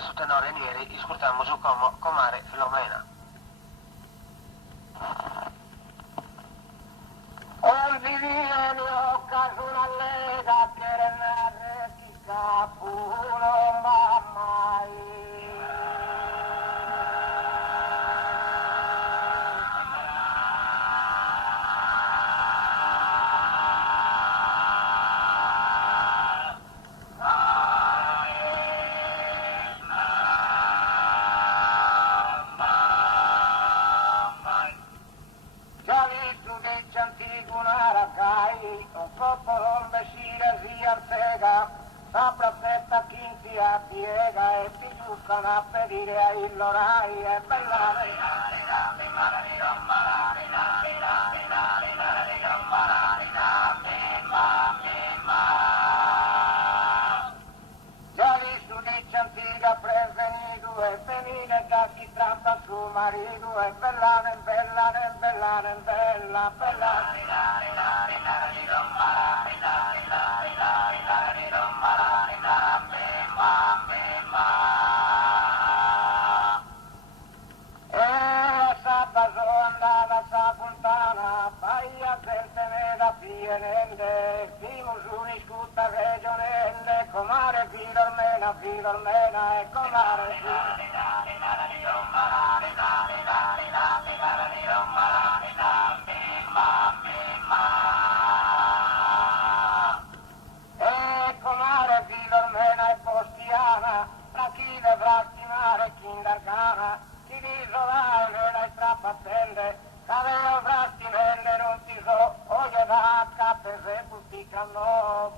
su tenore ieri discutiamo su comare Filomena. Convivieni occasione allega che renare di capulo mammai. Sopra fetta chi si appiega e ti giuccano a pedire a illorai e bella già visto di antica prevenido e venire da chi tratta suo marito e bella comare Filomena e comare e comare Filomena e postiana tra chi le frastimare chi indargana chi risolare la strappatende aveva frastimende non ti so oye da cappe se tutti canno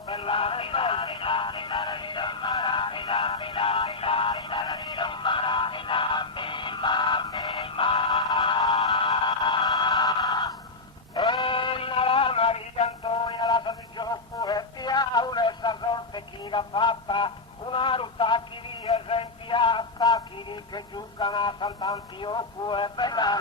fatta una ruta chi di esempiata chi di che giucano a Sant'Antioco e bella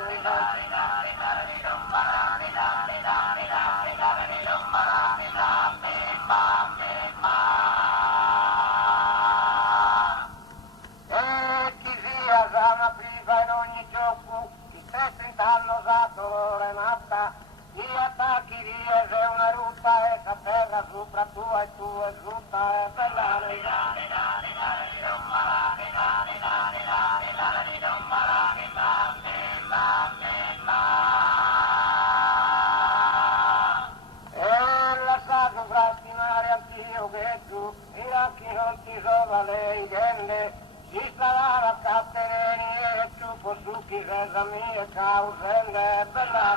e chi sia sana priva in ogni gioco chi sta tentando sa dolore matta chi attacchi di è una ruta e sa terra sopra tua e tu e ruta e bella chi non ti sova lei gende si sarà la cattereni e tu su chi resa mie causelle bella